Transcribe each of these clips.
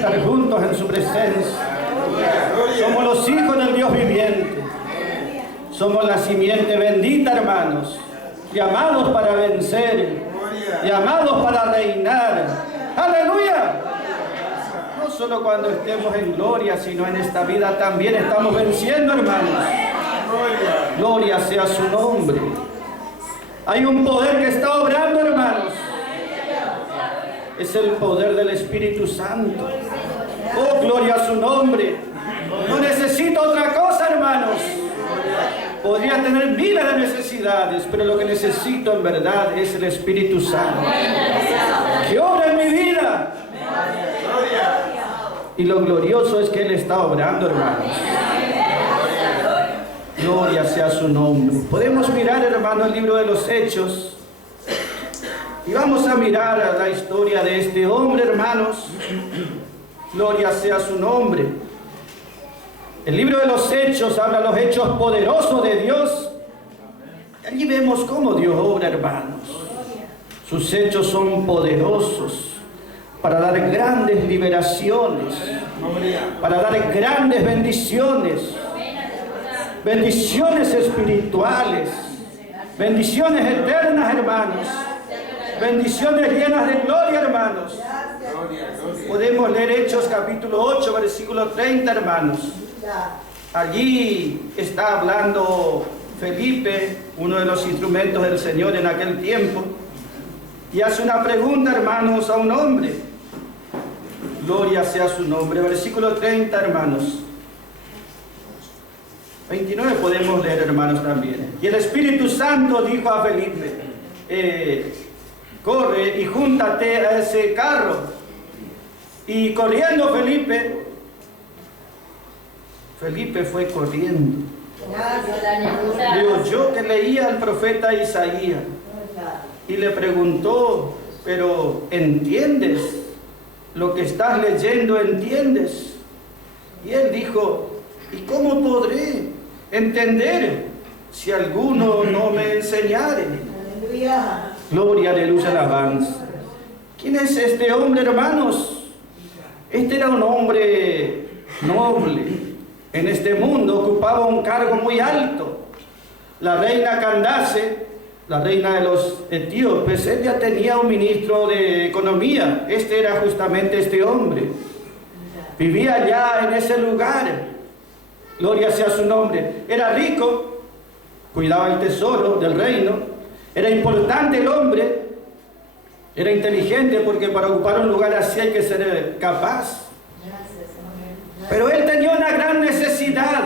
estar juntos en su presencia. Somos los hijos del Dios viviente. Somos la simiente bendita, hermanos, llamados para vencer, llamados para reinar. ¡Aleluya! No solo cuando estemos en gloria, sino en esta vida también estamos venciendo, hermanos. Gloria sea su nombre. Hay un poder que está obrando, hermanos. Es el poder del Espíritu Santo. Oh, gloria a su nombre. No necesito otra cosa, hermanos. Podría tener miles de necesidades, pero lo que necesito en verdad es el Espíritu Santo. Que obra en mi vida. Y lo glorioso es que Él está obrando, hermanos. Gloria sea su nombre. Podemos mirar, hermano, el libro de los Hechos. Y vamos a mirar la historia de este hombre, hermanos. Gloria sea su nombre. El libro de los Hechos habla de los hechos poderosos de Dios. Y allí vemos cómo Dios obra, hermanos. Sus hechos son poderosos para dar grandes liberaciones, para dar grandes bendiciones, bendiciones espirituales, bendiciones eternas, hermanos, bendiciones llenas de gloria, hermanos. Podemos leer Hechos capítulo 8, versículo 30, hermanos. Allí está hablando Felipe, uno de los instrumentos del Señor en aquel tiempo, y hace una pregunta, hermanos, a un hombre. Gloria sea su nombre. Versículo 30, hermanos. 29 podemos leer, hermanos, también. Y el Espíritu Santo dijo a Felipe, corre y júntate a ese carro. Y corriendo Felipe fue corriendo. Le oyó que leía al profeta Isaías y le preguntó, pero ¿entiendes lo que estás leyendo? ¿Entiendes? Y él dijo, ¿y cómo podré entender si alguno no me enseñare? Gloria, aleluya, alabanza. ¿Quién es este hombre, hermanos? Este era un hombre noble. En este mundo ocupaba un cargo muy alto. La reina Candace, la reina de los etíopes, ella tenía un ministro de economía. Este era justamente este hombre. Vivía allá en ese lugar. Gloria sea su nombre. Era rico, cuidaba el tesoro del reino. Era importante el hombre. Era inteligente, porque para ocupar un lugar así hay que ser capaz. Pero él tenía una gran necesidad.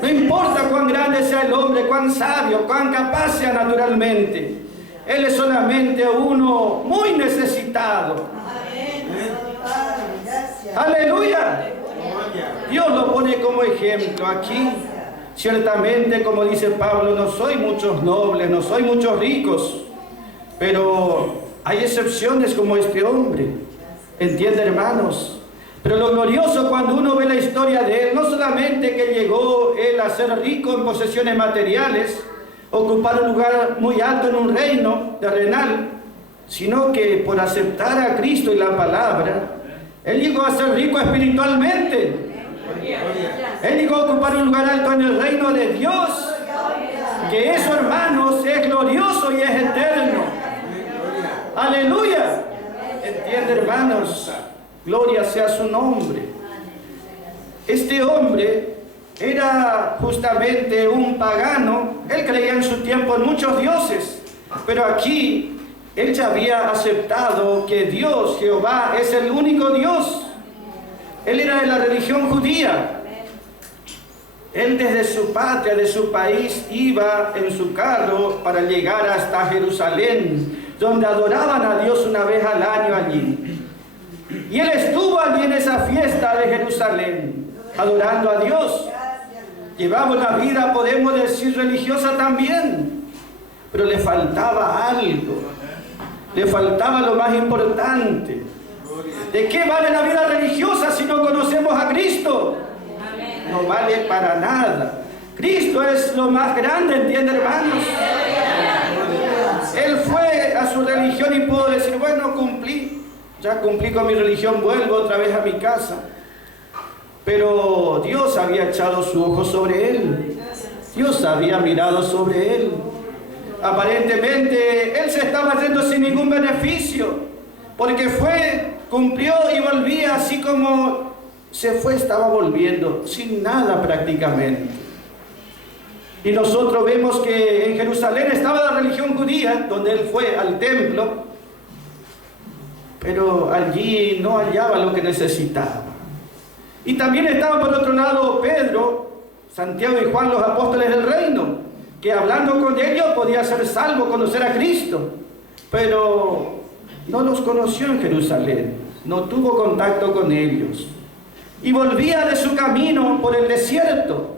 No importa cuán grande sea el hombre, cuán sabio, cuán capaz sea naturalmente. Él es solamente uno muy necesitado. Aleluya. Dios lo pone como ejemplo aquí. Ciertamente, como dice Pablo, no soy muchos nobles, no soy muchos ricos, pero hay excepciones como este hombre. ¿Entiende, hermanos? Pero lo glorioso cuando uno ve la historia de él, no solamente que llegó él a ser rico en posesiones materiales, ocupar un lugar muy alto en un reino terrenal, sino que por aceptar a Cristo y la palabra, él llegó a ser rico espiritualmente. Él llegó a ocupar un lugar alto en el reino de Dios, que eso, hermanos, es glorioso y es eterno. Aleluya. ¿Entiende, hermanos? Gloria sea su nombre. Este hombre era justamente un pagano. Él creía en su tiempo en muchos dioses, pero aquí él ya había aceptado que Dios, Jehová, es el único Dios. Él era de la religión judía. Él desde su patria, de su país, iba en su carro para llegar hasta Jerusalén, donde adoraban a Dios una vez al año allí. Y él estuvo allí en esa fiesta de Jerusalén, adorando a Dios. Llevaba una vida, podemos decir, religiosa también, pero le faltaba algo. Le faltaba lo más importante. ¿De qué vale la vida religiosa si no conocemos a Cristo? No vale para nada. Cristo es lo más grande, ¿entiende, hermanos? Él fue a su religión y pudo decir, bueno, cumplí. ya cumplí con mi religión, vuelvo otra vez a mi casa. Pero Dios había echado su ojo sobre él. Dios había mirado sobre él. Aparentemente, él se estaba yendo sin ningún beneficio, porque cumplió y volvía, así como se fue, estaba volviendo, sin nada prácticamente. Y nosotros vemos que en Jerusalén estaba la religión judía, donde él fue al templo, pero allí no hallaba lo que necesitaba. Y también estaban por otro lado Pedro, Santiago y Juan, los apóstoles del reino, que hablando con ellos podía ser salvo, conocer a Cristo, pero no los conoció en Jerusalén, no tuvo contacto con ellos. Y volvía de su camino por el desierto.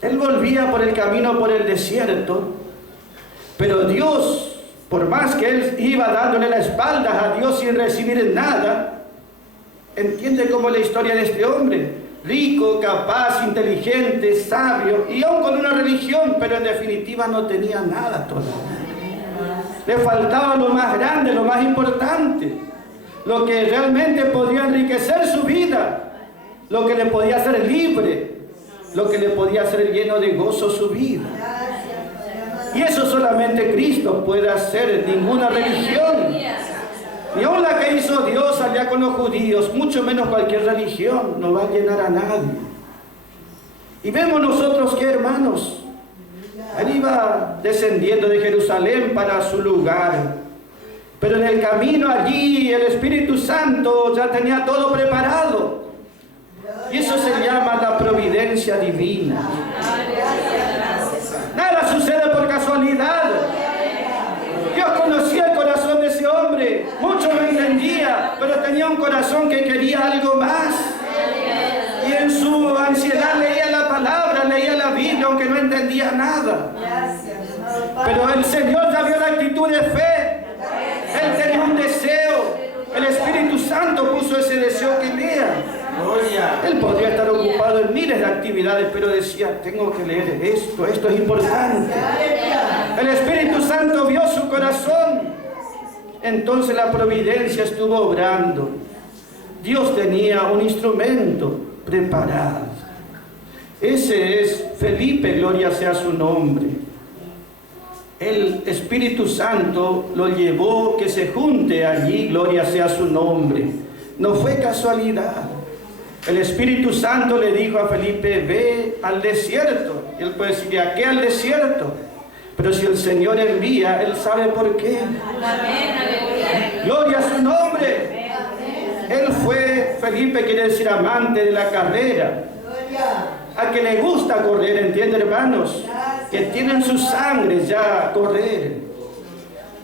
Él volvía por el camino por el desierto, pero Dios, por más que él iba dándole la espalda a Dios sin recibir nada, entiende cómo la historia de este hombre, rico, capaz, inteligente, sabio, y aún con una religión, pero en definitiva no tenía nada todavía. Le faltaba lo más grande, lo más importante, lo que realmente podía enriquecer su vida, lo que le podía hacer libre, lo que le podía hacer lleno de gozo su vida. Y eso solamente Cristo puede hacer, ninguna religión. Ni aun la que hizo Dios allá con los judíos, mucho menos cualquier religión, no va a llenar a nadie. Y vemos nosotros que, hermanos, él iba descendiendo de Jerusalén para su lugar, pero en el camino allí el Espíritu Santo ya tenía todo preparado. Y eso se llama la providencia divina. Nada sucede por casualidad. Dios conocía el corazón de ese hombre, mucho no entendía, pero tenía un corazón que quería algo más. Y en su ansiedad leía la palabra, leía la Biblia, aunque no entendía nada. Pero el Señor ya vio la actitud de fe. Él tenía un deseo. El Espíritu Santo puso ese deseo que lea. Él podría estar ocupado en miles de actividades, pero decía, tengo que leer esto es importante. El Espíritu Santo vio su corazón. Entonces la providencia estuvo obrando. Dios tenía un instrumento preparado. Ese es Felipe, gloria sea su nombre. El Espíritu Santo lo llevó que se junte allí, gloria sea su nombre. No fue casualidad. El Espíritu Santo le dijo a Felipe, ve al desierto. Y él puede decir, ¿de a qué al desierto? Pero si el Señor envía, Él sabe por qué. Gloria a su nombre. Él fue, Felipe quiere decir amante de la carrera. A que le gusta correr, ¿entienden, hermanos? Que tienen su sangre ya correr.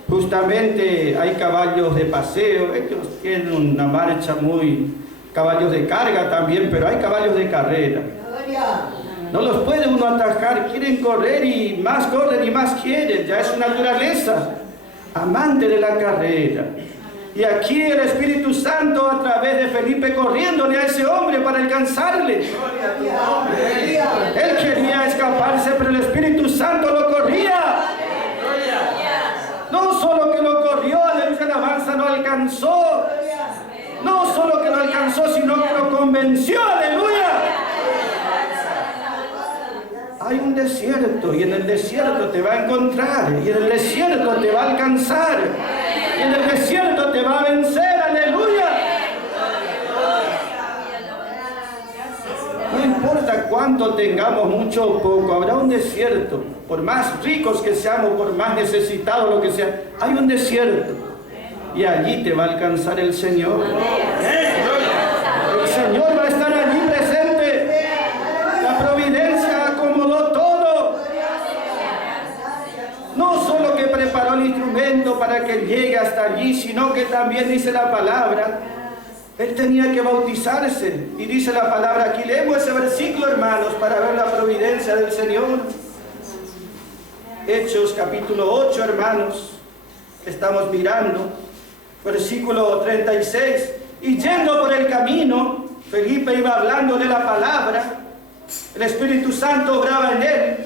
Justamente hay caballos de paseo, ellos tienen una marcha caballos de carga también, pero hay caballos de carrera. No los puede uno atajar, quieren correr y más corren y más quieren, ya es una naturaleza, amante de la carrera. Y aquí el Espíritu Santo a través de Felipe corriéndole a ese hombre para alcanzarle. Él quería escaparse, pero el Espíritu Santo lo corría. No solo que lo corrió, aleluya, alabanza, lo alcanzó. No solo que lo alcanzó, sino que lo convenció, aleluya. Hay un desierto y en el desierto te va a encontrar y en el desierto te va a alcanzar y en el desierto te va a vencer, aleluya. No importa cuánto tengamos, mucho o poco, habrá un desierto. Por más ricos que seamos, por más necesitados, lo que sea, hay un desierto. Y allí te va a alcanzar el Señor. El Señor va a estar allí presente. La providencia acomodó todo. No solo que preparó el instrumento para que llegue hasta allí, sino que también dice la palabra, él tenía que bautizarse. Y dice la palabra, aquí leemos ese versículo, hermanos, para ver la providencia del Señor. Hechos capítulo 8, hermanos, estamos mirando. Versículo 36, y yendo por el camino, Felipe iba hablando de la palabra, el Espíritu Santo obraba en él.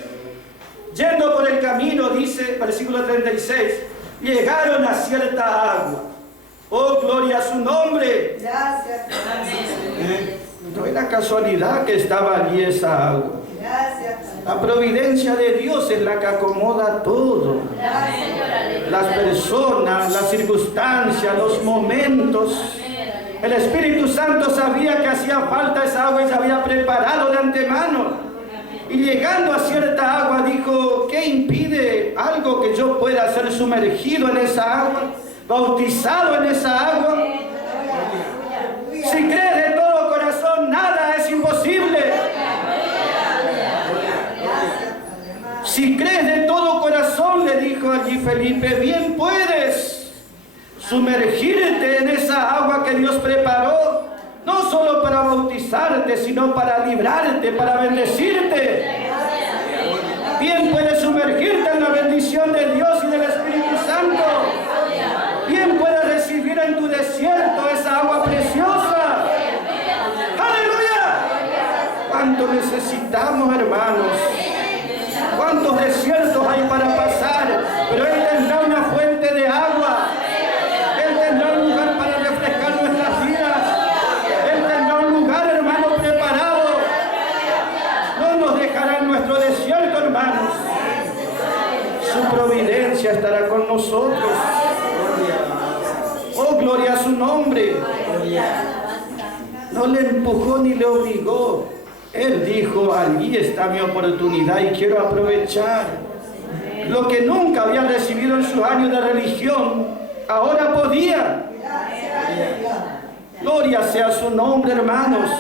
Yendo por el camino, dice, versículo 36, llegaron a cierta agua. Oh, gloria a su nombre. Gracias. No era casualidad que estaba allí esa agua. Gracias. La providencia de Dios es la que acomoda todo. Las personas, las circunstancias, los momentos. El Espíritu Santo sabía que hacía falta esa agua y se había preparado de antemano. Y llegando a cierta agua dijo, ¿qué impide algo que yo pueda ser sumergido en esa agua? Bautizado en esa agua. Si crees de todo corazón, nada es imposible. Si crees de todo corazón, le dijo allí Felipe, bien puedes sumergirte en esa agua que Dios preparó, no solo para bautizarte, sino para librarte, para bendecirte. Bien puedes sumergirte en la bendición de Dios y del Espíritu Santo. Bien puedes recibir en tu desierto esa agua preciosa. ¡Aleluya! ¿Cuánto necesitamos, hermanos? ¿Cuántos desiertos hay para pasar? Pero Él tendrá una fuente de agua. Él tendrá un lugar para refrescar nuestras vidas. Él tendrá un lugar, hermano, preparado. No nos dejará en nuestro desierto, hermanos. Su providencia estará con nosotros. Oh, gloria a su nombre. No le empujó ni le obligó. Él dijo, allí está mi oportunidad y quiero aprovechar. Lo que nunca había recibido en sus años de religión, ahora podía. Gloria sea su nombre, hermanos.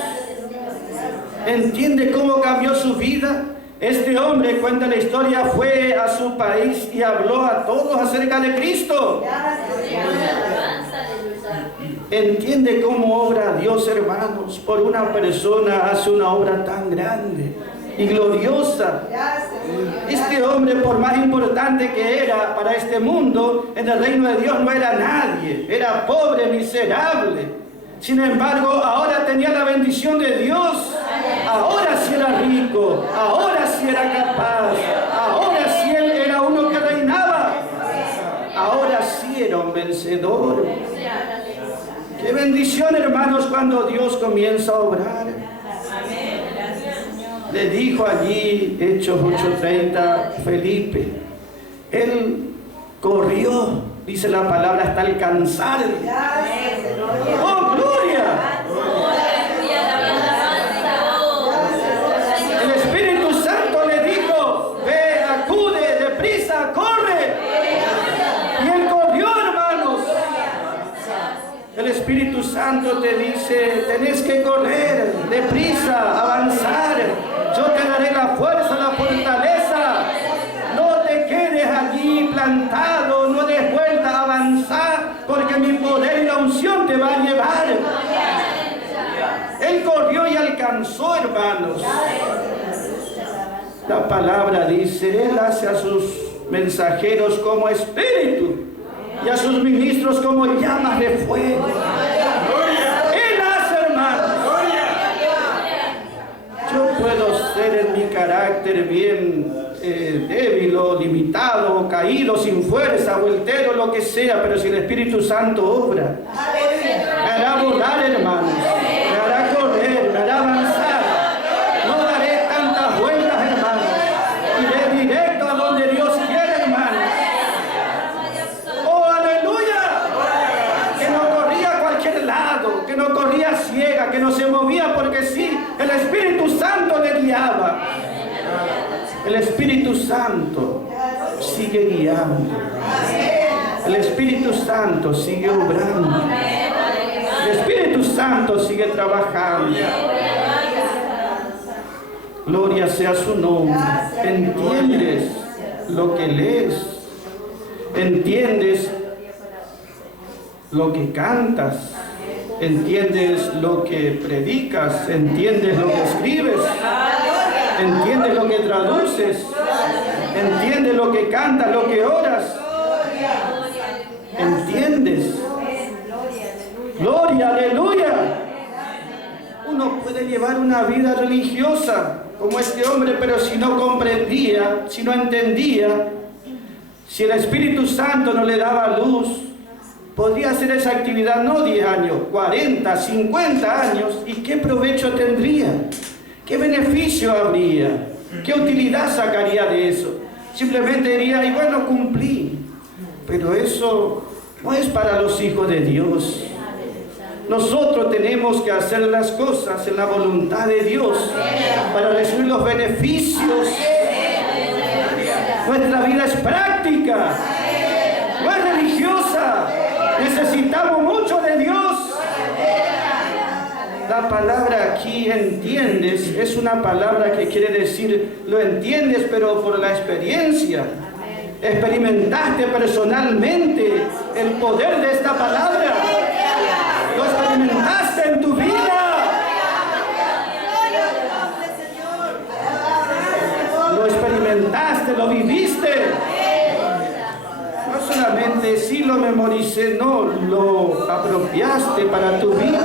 ¿Entiende cómo cambió su vida? Este hombre, cuenta la historia, fue a su país y habló a todos acerca de Cristo. ¿Entiende cómo obra Dios, hermanos? Por una persona hace una obra tan grande y gloriosa. Este hombre, por más importante que era para este mundo, en el reino de Dios no era nadie. Era pobre, miserable. Sin embargo, ahora tenía la bendición de Dios. Ahora sí era rico. Ahora sí era capaz. Ahora sí él era uno que reinaba. Ahora sí era un vencedor. Qué bendición, hermanos, cuando Dios comienza a obrar. Le dijo allí, Hechos 8:30, Felipe. Él corrió, dice la palabra, hasta alcanzar. ¡Oh, gloria! El Espíritu Santo le dijo, ve, acude, deprisa, corre. Y él corrió, hermanos. El Espíritu Santo te dice, tenés que correr, deprisa, avanzar. Yo te daré la fuerza, la fortaleza. No te quedes allí plantado, no des vuelta, avanzar, porque mi poder y la unción te va a llevar. Él corrió y alcanzó, hermanos. La palabra dice, Él hace a sus mensajeros como espíritu y a sus ministros como llamas de fuego. Él hace, hermanos. Yo puedo ser en mi carácter bien débil o limitado o caído, sin fuerza o entero, lo que sea, pero si el Espíritu Santo obra, me hará volar, hermanos, me hará correr, me hará avanzar. No daré tantas vueltas, hermanos, iré directo a donde Dios quiere, hermanos. ¡Oh, aleluya! Que no corría a cualquier lado, que no corría ciega, que no se movía porque sí, el Espíritu Santo le guiaba. El Espíritu Santo sigue guiando. El Espíritu Santo sigue obrando. El Espíritu Santo sigue trabajando. Gloria sea su nombre. ¿Entiendes lo que lees? ¿Entiendes lo que cantas? ¿Entiendes lo que predicas? ¿Entiendes lo que escribes? ¿Entiendes lo que traduces? ¿Entiendes lo que cantas, lo que oras? ¿Entiendes? Gloria, aleluya. Uno puede llevar una vida religiosa como este hombre, pero si no comprendía, si no entendía, si el Espíritu Santo no le daba luz, podría hacer esa actividad no 10 años, 40, 50 años, ¿y qué provecho tendría? ¿Qué beneficio habría? ¿Qué utilidad sacaría de eso? Simplemente diría, y bueno, cumplí. Pero eso no es para los hijos de Dios. Nosotros tenemos que hacer las cosas en la voluntad de Dios para recibir los beneficios. Nuestra vida es práctica, no es religiosa. Necesitamos mucho de Dios. La palabra aquí, entiendes, es una palabra que quiere decir, lo entiendes, pero por la experiencia. Experimentaste personalmente el poder de esta palabra. Lo experimentaste en tu vida. Lo experimentaste, lo viviste. No solamente si lo memoricé, no, lo apropiaste para tu vida.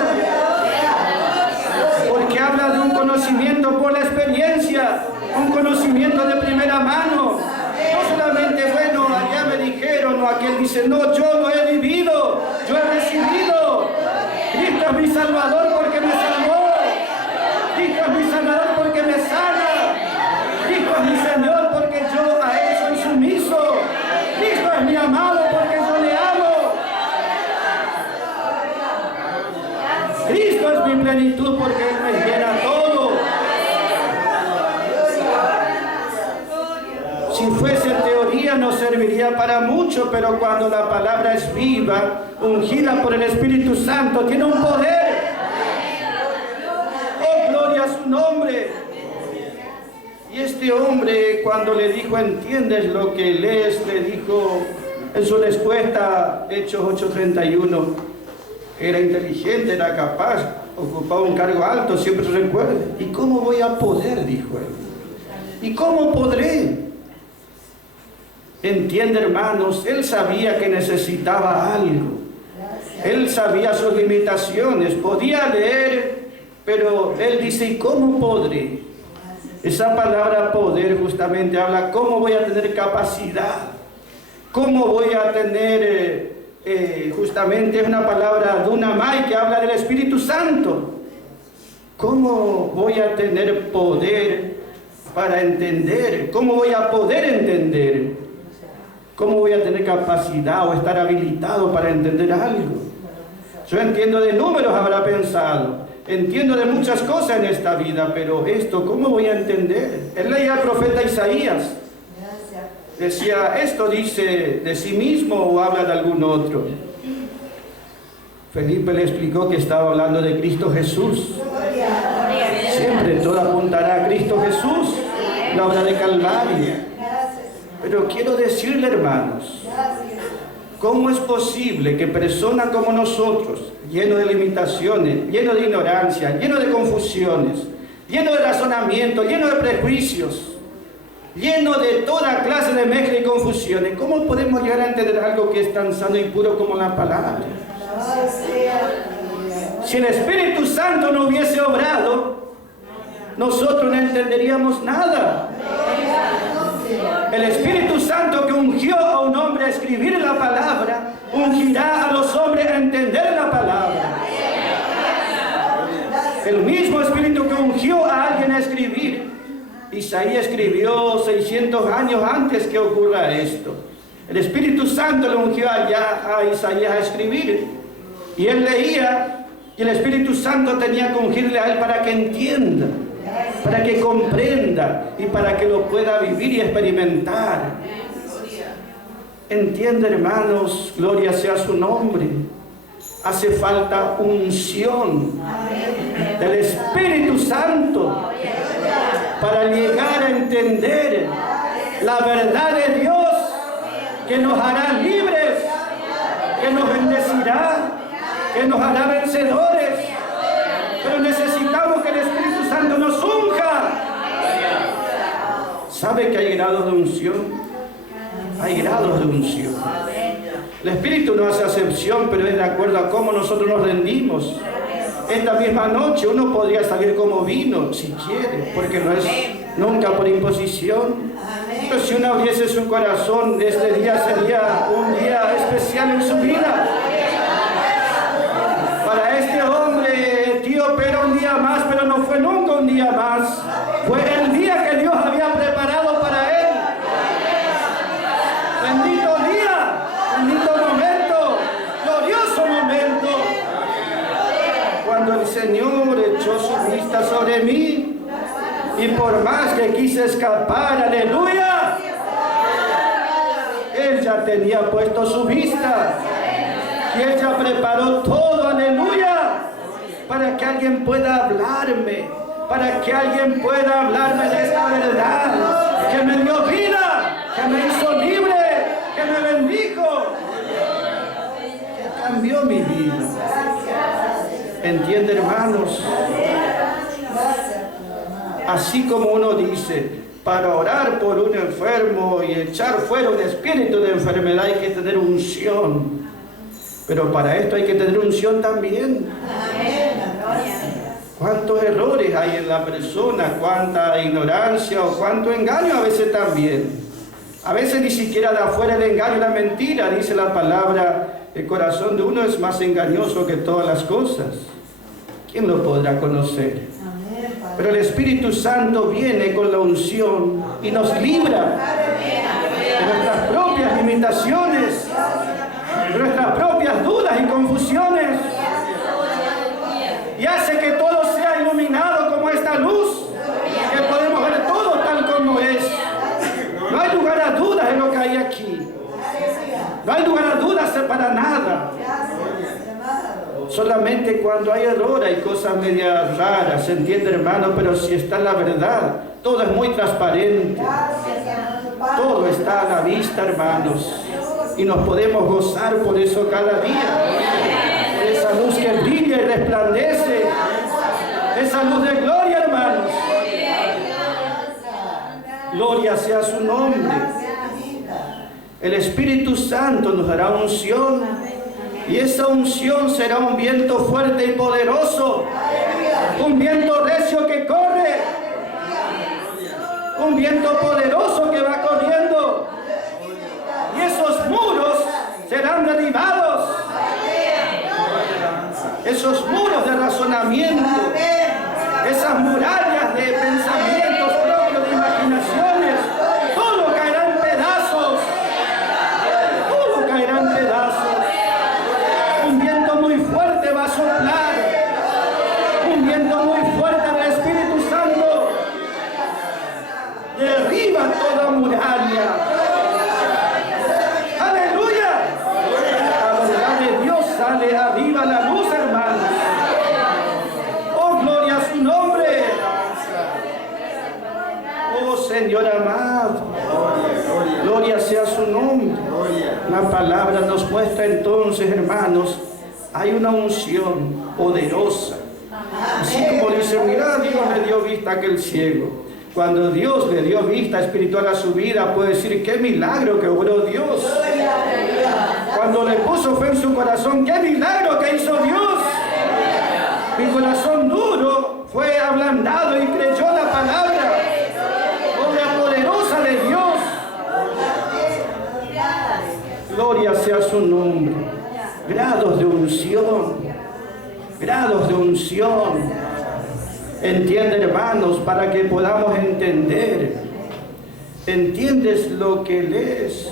Porque habla de un conocimiento por la experiencia, un conocimiento de primera mano. No solamente, bueno, allá me dijeron, o aquel dice, no, yo lo he vivido, yo he recibido. Cristo es mi Salvador porque me salvó. Cristo es mi Salvador porque me sana. Cristo es mi Señor porque yo a Él soy sumiso. Cristo es mi amado porque yo le amo. Cristo es mi plenitud porque Él me llena todo. Si fuese teoría no serviría para mucho, pero cuando la palabra es viva, ungida por el Espíritu Santo, tiene un poder. ¡Oh, gloria a su nombre! Y este hombre, cuando le dijo, ¿entiendes lo que lees?, le dijo en su respuesta, Hechos 8:31, era inteligente, era capaz, ocupaba un cargo alto, siempre recuerda. ¿Y cómo voy a poder?, dijo él. ¿Y cómo podré? Entiende, hermanos, él sabía que necesitaba algo. Él sabía sus limitaciones, podía leer, pero él dice, ¿y cómo podré? Esa palabra poder justamente habla, ¿cómo voy a tener capacidad? ¿Cómo voy a tener, justamente es una palabra dunamai que habla del Espíritu Santo? ¿Cómo voy a tener poder para entender? ¿Cómo voy a poder entender? ¿Cómo voy a tener capacidad o estar habilitado para entender algo? Yo entiendo de números, habrá pensado. Entiendo de muchas cosas en esta vida, pero esto, ¿cómo voy a entender? Él leía al profeta Isaías. Decía, ¿esto dice de sí mismo o habla de algún otro? Felipe le explicó que estaba hablando de Cristo Jesús. Siempre todo apuntará a Cristo Jesús, la obra de Calvario. Pero quiero decirle, hermanos, ¿cómo es posible que personas como nosotros, llenos de limitaciones, llenos de ignorancia, llenos de confusiones, llenos de razonamiento, llenos de prejuicios, llenos de toda clase de mezcla y confusiones, cómo podemos llegar a entender algo que es tan sano y puro como la palabra? Si el Espíritu Santo no hubiese obrado, nosotros no entenderíamos nada. El Espíritu Santo que ungió a un hombre a escribir la palabra, ungirá a los hombres a entender la palabra. El mismo Espíritu que ungió a alguien a escribir, Isaías escribió 600 años antes que ocurra esto. El Espíritu Santo le ungió allá a Isaías a escribir. Y él leía, y el Espíritu Santo tenía que ungirle a él para que entienda, para que comprenda y para que lo pueda vivir y experimentar. Entiende, hermanos, gloria sea su nombre. Hace falta unción del Espíritu Santo para llegar a entender la verdad de Dios, que nos hará libres, que nos bendecirá, que nos hará vencedores. Pero necesitamos que el Espíritu Santo nos unja. ¿Sabe que hay grados de unción? Hay grados de unción. El Espíritu no hace acepción, pero es de acuerdo a cómo nosotros nos rendimos. Esta misma noche uno podría salir como vino, si quiere, porque no es nunca por imposición. Pero si uno abriese su corazón, este día sería un día especial en su vida. más. Fue el día que Dios había preparado para él. Bendito día, bendito momento, glorioso momento. Cuando el Señor echó su vista sobre mí y por más que quise escapar, aleluya, Él ya tenía puesto su vista y Él ya preparó todo, aleluya, para que alguien pueda hablarme, para que alguien pueda hablarme de esta verdad, que me dio vida, que me hizo libre, que me bendijo, que cambió mi vida. ¿Entiende, hermanos? Así como uno dice, para orar por un enfermo y echar fuera un espíritu de enfermedad hay que tener unción. Pero para esto hay que tener unción también. ¿Cuántos errores hay en la persona? ¿Cuánta ignorancia o cuánto engaño a veces también? A veces ni siquiera de afuera el engaño y la mentira, dice la palabra. El corazón de uno es más engañoso que todas las cosas. ¿Quién lo podrá conocer? Pero el Espíritu Santo viene con la unción y nos libra de nuestras propias limitaciones, de nuestras propias dudas y confusiones, y hace que todo sea iluminado como esta luz, que podemos ver todo tal como es. No hay lugar a dudas en lo que hay aquí. No hay lugar a dudas para nada. Solamente cuando hay error hay cosas medias raras, ¿se entiende, hermano? Pero si está la verdad, todo es muy transparente. Todo está a la vista, hermanos. Y nos podemos gozar por eso cada día. Por esa luz que brilla y resplandece. Esa luz de gloria, hermanos. Gloria sea su nombre. El Espíritu Santo nos dará unción. Y esa unción será un viento fuerte y poderoso. Un viento recio que corre. Un viento poderoso que va corriendo. Y esos muros serán derribados. Esos muros de razonamiento. Esas murallas de pensamientos propios, de imaginaciones. Todo caerá en pedazos. Todo caerá en pedazos. Un viento muy fuerte va a soplar. Un viento muy fuerte del Espíritu Santo derriba toda muralla. ¡Aleluya! La verdad de Dios sale arriba la luz, hermanos. ¡Oh, gloria a su nombre! ¡Oh, Señor amado! Gloria sea su nombre. La palabra nos muestra entonces, hermanos, hay una unción poderosa. Así como dice, mira, Dios le dio vista a aquel ciego. Cuando Dios le dio vista espiritual a su vida, puede decir, qué milagro que obró Dios. Cuando le puso fe en su corazón, qué milagro que hizo Dios. Mi corazón duro fue ablandado y creyó la palabra. Obra poderosa de Dios. Gloria sea su nombre. Grados de unción. Grados de unción. Entiende, hermanos, para que podamos entender. ¿Entiendes lo que lees?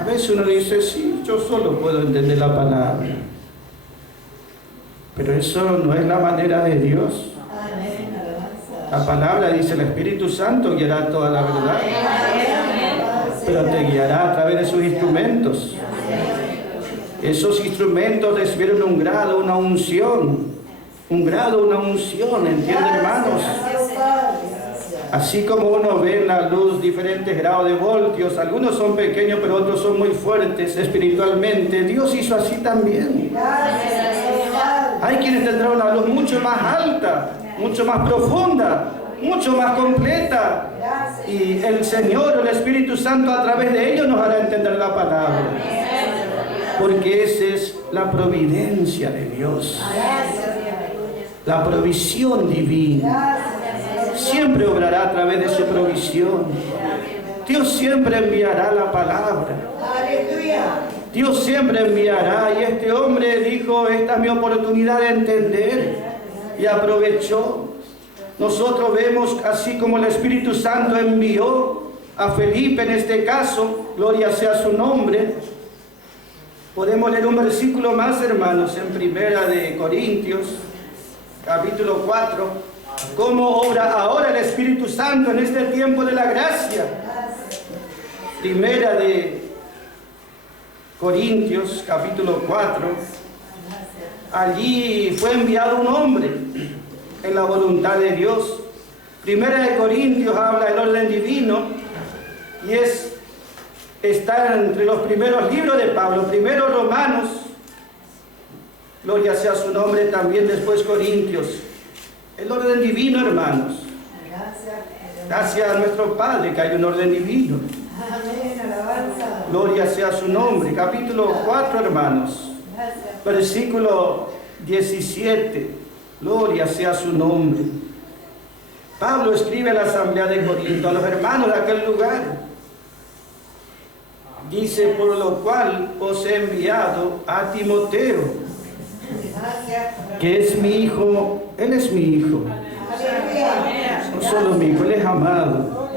A veces uno dice, sí, yo solo puedo entender la palabra. Pero eso no es la manera de Dios. La palabra dice, el Espíritu Santo guiará toda la verdad. Pero te guiará a través de sus instrumentos. Esos instrumentos recibieron un grado, una unción. Un grado, una unción, ¿entienden, hermanos? Así como uno ve en la luz diferentes grados de voltios, algunos son pequeños pero otros son muy fuertes espiritualmente. Dios hizo así también. Hay quienes tendrán una luz mucho más alta, mucho más profunda, mucho más completa. Y el Señor, el Espíritu Santo, a través de ellos nos hará entender la palabra. Porque esa es la providencia de Dios. La provisión divina. Siempre obrará a través de su provisión. Dios siempre enviará la palabra. Dios siempre enviará. Y este hombre dijo, esta es mi oportunidad de entender. Y aprovechó. nosotros vemos así como el Espíritu Santo envió a Felipe en este caso, gloria sea su nombre. Podemos leer un versículo más, hermanos, en Primera de Corintios, capítulo 4, cómo obra ahora el Espíritu Santo en este tiempo de la gracia. Primera de Corintios, capítulo 4, allí fue enviado un hombre en la voluntad de Dios. Primera de Corintios habla del orden divino y está entre los primeros libros de Pablo, primero Romanos, gloria sea su nombre, también después Corintios. El orden divino, hermanos. Gracias a nuestro Padre que hay un orden divino. Amén, alabanza. Gloria sea su nombre. Capítulo 4, hermanos. Versículo 17. Gloria sea su nombre. Pablo escribe a la asamblea de Corinto, a los hermanos de aquel lugar. Dice, por lo cual os he enviado a Timoteo, que es mi hijo, él es mi hijo. No solo mi hijo, él es amado.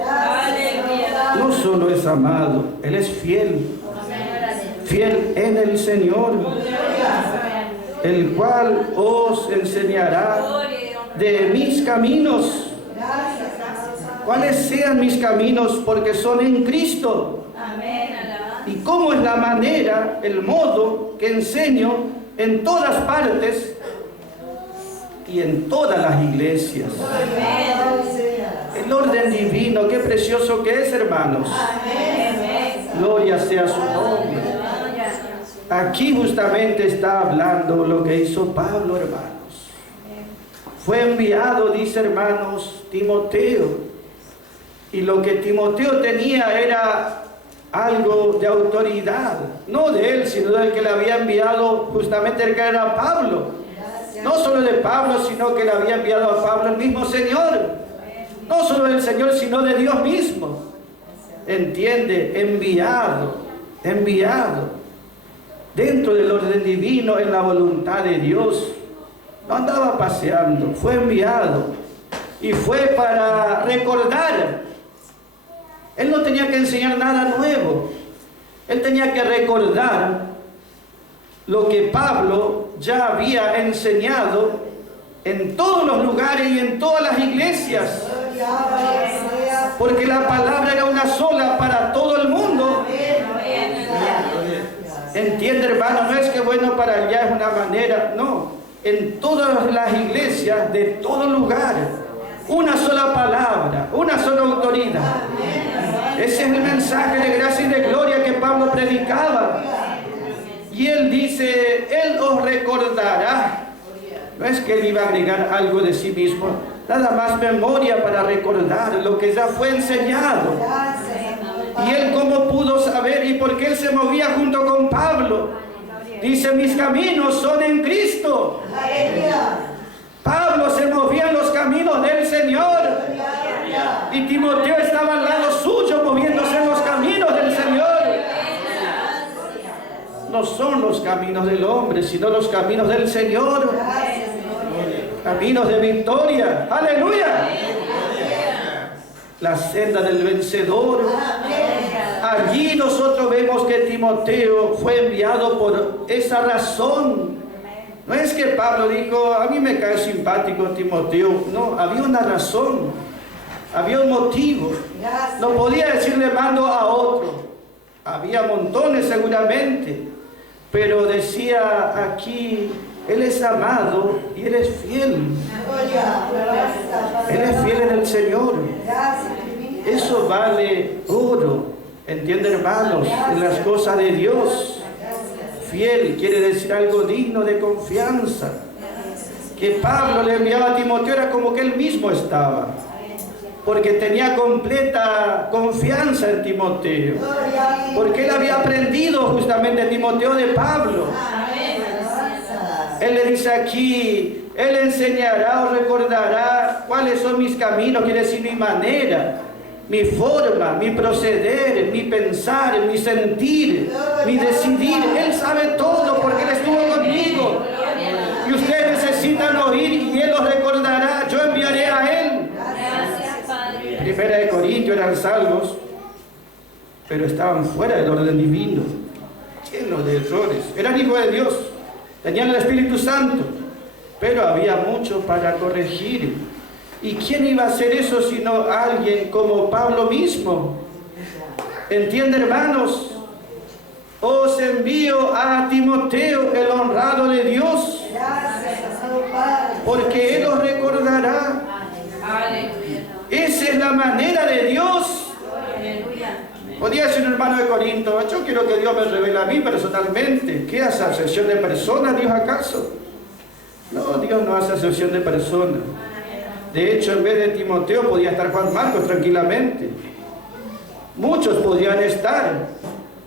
No solo es amado, él es fiel. Fiel en el Señor, el cual os enseñará de mis caminos. ¿Cuáles sean mis caminos? Porque son en Cristo. ¿Y cómo es la manera, el modo que enseño en todas partes y en todas las iglesias? El orden divino, qué precioso que es, hermanos. Gloria sea su nombre. Aquí justamente está hablando lo que hizo Pablo, hermanos. Fue enviado, dice, hermanos, Timoteo. Y lo que Timoteo tenía era algo de autoridad, no de él, sino del que le había enviado, justamente el que era Pablo. No solo de Pablo, sino que le había enviado a Pablo el mismo Señor. No solo del Señor, sino de Dios mismo. Entiende, enviado, dentro del orden divino, en la voluntad de Dios. No andaba paseando, fue enviado. Y fue para recordar. Él no tenía que enseñar nada nuevo. Él tenía que recordar lo que Pablo ya había enseñado en todos los lugares y en todas las iglesias. Porque la palabra era una sola para todo el mundo. Entiende, hermano, no es que bueno para allá es una manera, no. En todas las iglesias de todo lugar, una sola palabra, una sola autoridad. Ese es el mensaje de gracia y de gloria que Pablo predicaba. Y él dice, él os recordará. No es que él iba a agregar algo de sí mismo, nada más memoria para recordar lo que ya fue enseñado. Y él cómo pudo saber y por qué él se movía junto con Pablo. Dice, mis caminos son en Cristo. Pablo se movía en los caminos del Señor. Y Timoteo estaba al lado suyo moviéndose en los caminos del Señor. No son los caminos del hombre, sino los caminos del Señor. Caminos de victoria. ¡Aleluya! La senda del vencedor. Allí nosotros vemos que Timoteo fue enviado por esa razón. No es que Pablo dijo, a mí me cae simpático Timoteo. No, había una razón, había un motivo. No podía decirle mando a otro. Había montones seguramente, pero decía aquí, él es amado y él es fiel. Él es fiel en el Señor. Eso vale oro. ¿Entiende, hermanos? En las cosas de Dios. Fiel quiere decir algo digno de confianza. Que Pablo le enviaba a Timoteo era como que él mismo estaba. Porque tenía completa confianza en Timoteo. Porque él había aprendido justamente de Timoteo de Pablo. Él le dice aquí, él enseñará o recordará cuáles son mis caminos, quiere decir mi manera, mi forma, mi proceder, mi pensar, mi sentir, mi decidir. Él sabe todo porque él estuvo conmigo. Y ustedes necesitan oír y él los recordará. Yo enviaré a él. Primera de Corintios eran salvos, pero estaban fuera del orden divino, llenos de errores. Eran hijos de Dios, tenían el Espíritu Santo, pero había mucho para corregir. ¿Y quién iba a hacer eso sino alguien como Pablo mismo? ¿Entiende, hermanos? Os envío a Timoteo, el honrado de Dios, porque Él os recordará. Esa es la manera de Dios. Podría ser un hermano de Corinto: yo quiero que Dios me revele a mí personalmente. ¿Qué hace acepción de personas, Dios acaso? No, Dios no hace acepción de personas. De hecho, en vez de Timoteo podía estar Juan Marcos tranquilamente. Muchos podrían estar,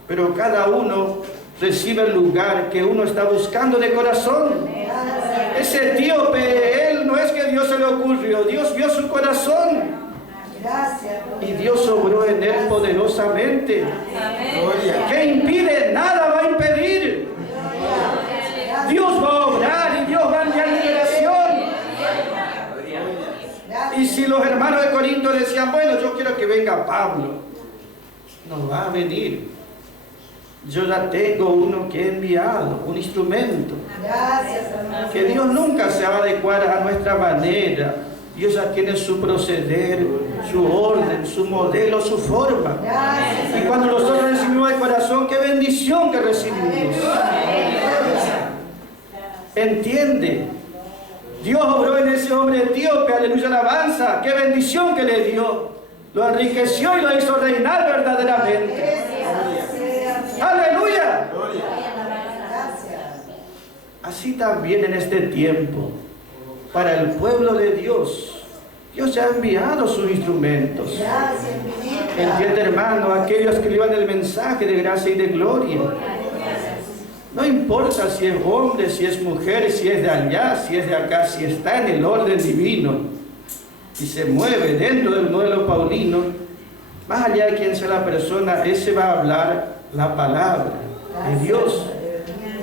pero cada uno recibe el lugar que uno está buscando de corazón. Ese etíope, él no es que Dios se le ocurrió, Dios vio su corazón. Y Dios obró en él poderosamente. ¿Qué impide? Nada va a impedir. Dios va a obrar y Dios va a enviar liberación. Y si los hermanos de Corinto decían: bueno, yo quiero que venga Pablo, no va a venir. Yo ya tengo uno que he enviado, un instrumento. Que Dios nunca se va a adecuar a nuestra manera. Dios ya tiene su proceder, su orden, su modelo, su forma. Y cuando nosotros recibimos de corazón, qué bendición que recibimos. ¿Entiende? Dios obró en ese hombre etíope, aleluya, alabanza. Qué bendición que le dio. Lo enriqueció y lo hizo reinar verdaderamente. ¡Aleluya! Así también en este tiempo, para el pueblo de Dios, Dios ya ha enviado sus instrumentos. ¿Entiende, hermano? Aquellos que llevan el mensaje de gracia y de gloria. No importa si es hombre, si es mujer, si es de allá, si es de acá, si está en el orden divino y se mueve dentro del modelo paulino, más allá de quién sea la persona, ese va a hablar la palabra de Dios.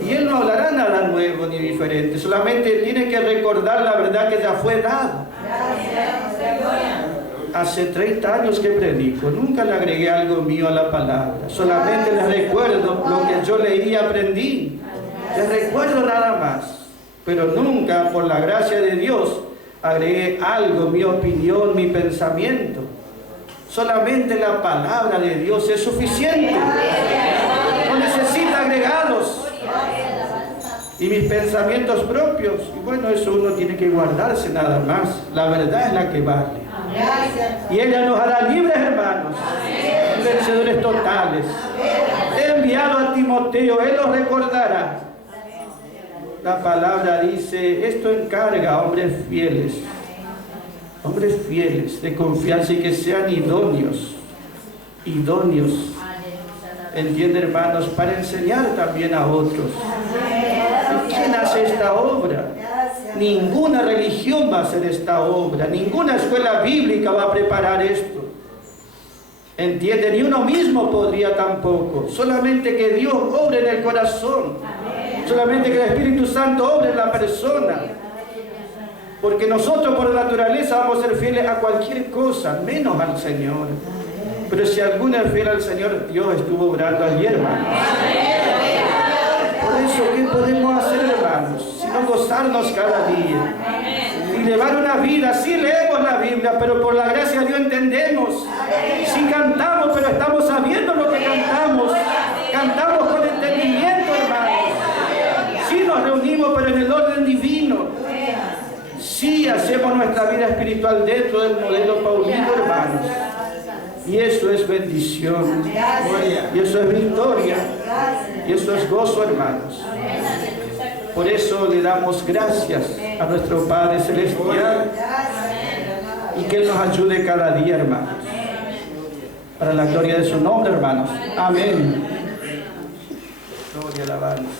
Y Él no hablará nada nuevo ni diferente, solamente tiene que recordar la verdad que ya fue dada. Hace 30 años que predico, nunca le agregué algo mío a la palabra, solamente les recuerdo lo que yo leí y aprendí. Les recuerdo nada más, pero nunca, por la gracia de Dios, agregué algo, mi opinión, mi pensamiento. Solamente la palabra de Dios es suficiente. No necesita agregados. Y mis pensamientos propios, y bueno, eso uno tiene que guardarse nada más. La verdad es la que vale. Y ella nos hará libres, hermanos, vencedores totales. He enviado a Timoteo, él los recordará. La palabra dice: esto encarga a hombres fieles, de confianza, y que sean idóneos. ¿Entiende, hermanos? Para enseñar también a otros. ¿Y quién hace esta obra? Ninguna religión va a hacer esta obra, ninguna escuela bíblica va a preparar esto. ¿Entiende? Ni uno mismo podría tampoco. Solamente que Dios obre en el corazón. Solamente que el Espíritu Santo obre en la persona. Porque nosotros por naturaleza vamos a ser fieles a cualquier cosa, menos al Señor. Pero si alguno es fiel al Señor, Dios estuvo obrando allí, hermanos. Por eso, ¿qué podemos hacer, hermanos? Sino gozarnos cada día. Y llevar una vida. Sí leemos la Biblia, pero por la gracia de Dios entendemos. Sí cantamos, pero estamos sabiendo lo que cantamos. Cantamos con entendimiento, hermanos. Sí nos reunimos, pero en el orden divino. Sí hacemos nuestra vida espiritual dentro del modelo paulino, hermanos. Y eso es bendición. Y eso es victoria. Y eso es gozo, hermanos. Por eso le damos gracias a nuestro Padre Celestial. Y que Él nos ayude cada día, hermanos. Para la gloria de su nombre, hermanos. Amén. Gloria, alabanza.